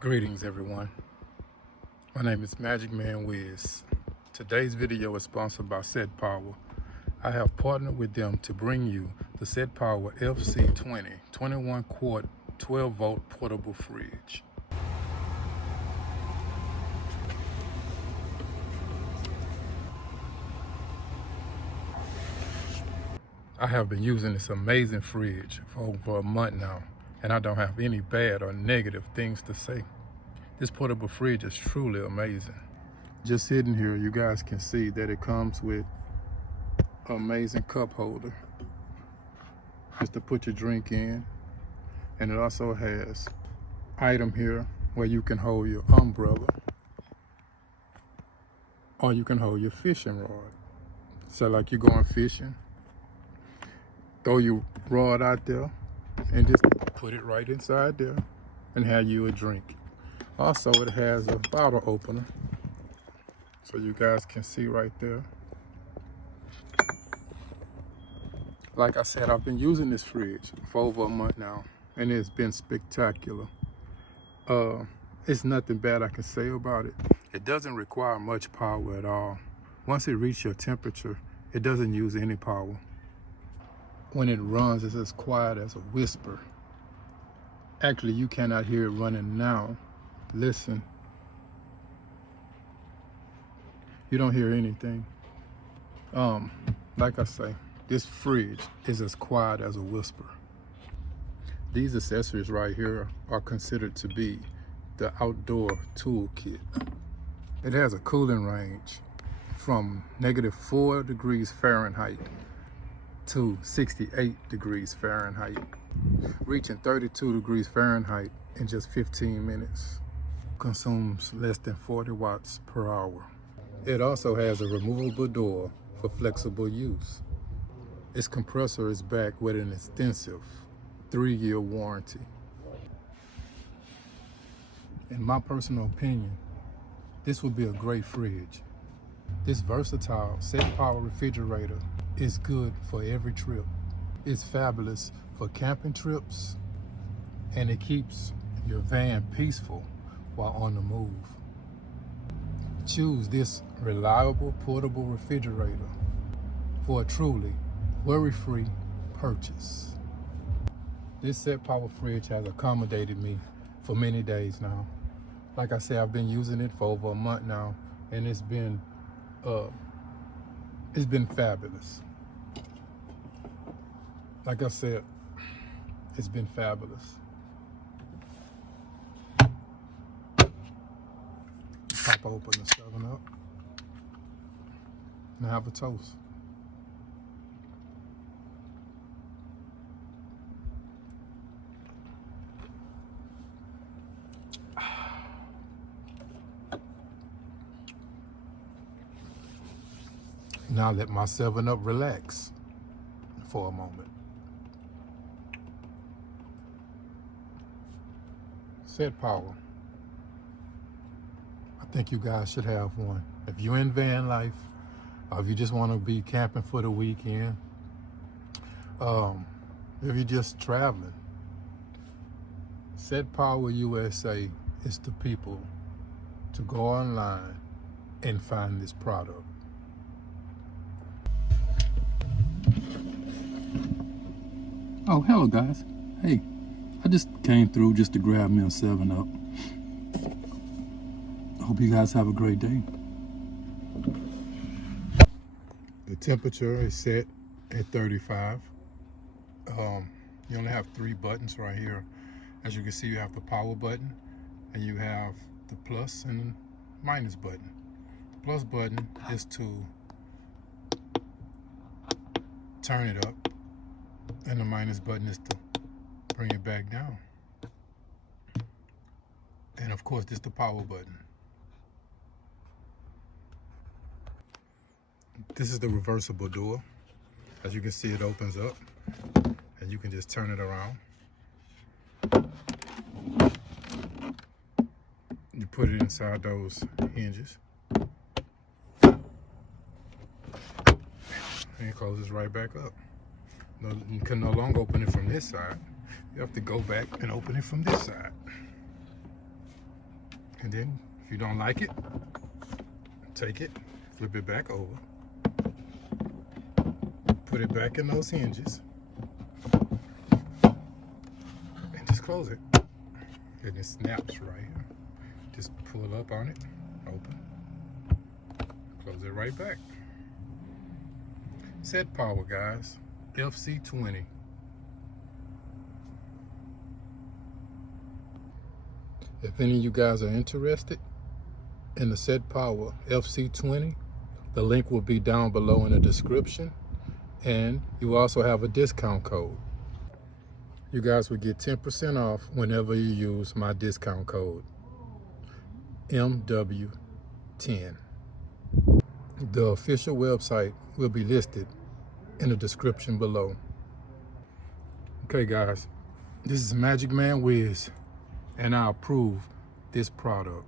Greetings everyone, my name is Magic Man Wiz. Today's video is sponsored by Setpower. I have partnered with them to bring you the Setpower FC20 21 quart 12 volt portable fridge. I have been using this amazing fridge for over a month now, and I don't have any bad or negative things to say. This portable fridge is truly amazing. Just sitting here, you guys can see that it comes with an amazing cup holder just to put your drink in, and it also has item here where you can hold your umbrella or you can hold your fishing rod. So like you're going fishing, throw your rod out there and just put it right inside there and have you a drink. Also, it has a bottle opener, so you guys can see right there. Like I said, I've been using this fridge for over a month now, and it's been spectacular. It's nothing bad I can say about it. It doesn't require much power at all. Once it reaches your temperature, it doesn't use any power. When it runs, it's as quiet as a whisper. Actually, you cannot hear it running now. Listen. You don't hear anything. Like I say, this fridge is as quiet as a whisper. These accessories right here are considered to be the outdoor toolkit. It has a cooling range from -4 degrees Fahrenheit to 68 degrees Fahrenheit, reaching 32 degrees Fahrenheit in just 15 minutes. Consumes less than 40 watts per hour. It also has a removable door for flexible use. Its compressor is backed with an extensive 3-year warranty. In my personal opinion, this would be a great fridge. This versatile Setpower refrigerator is good for every trip. It's fabulous for camping trips, and it keeps your van peaceful while on the move. Choose this reliable portable refrigerator for a truly worry-free purchase. This Setpower fridge has accommodated me for many days now. Like I said, I've been using it for over a month now, and it's been fabulous. Like I said, it's been fabulous. Pop open the 7-Up and have a toast. Now let my 7-Up relax for a moment. Setpower. I think you guys should have one. If you're in van life, or if you just want to be camping for the weekend, if you're just traveling, Setpower USA is the people to go online and find this product. Oh, hello guys. Hey, I just came through just to grab me a 7-Up. Hope you guys have a great day. The temperature is set at 35. You only have 3 buttons right here. As you can see, you have the power button, and you have the plus and minus button. The plus button is to turn it up, and the minus button is to bring it back down. And of course, this is the power button. This is the reversible door. As you can see, it opens up, and you can just turn it around. You put it inside those hinges, and it closes right back up. No, you can no longer open it from this side. You have to go back and open it from this side. And then if you don't like it, take it, flip it back over, put it back in those hinges, and just close it. And it snaps right here. Just pull up on it, open, close it right back. Setpower, guys, FC20. If any of you guys are interested in the Setpower FC20, the link will be down below in the description, and you also have a discount code. You guys will get 10% off whenever you use my discount code, MW10. The official website will be listed in the description below. Okay guys, this is Magic Man Wiz, and I approve this product.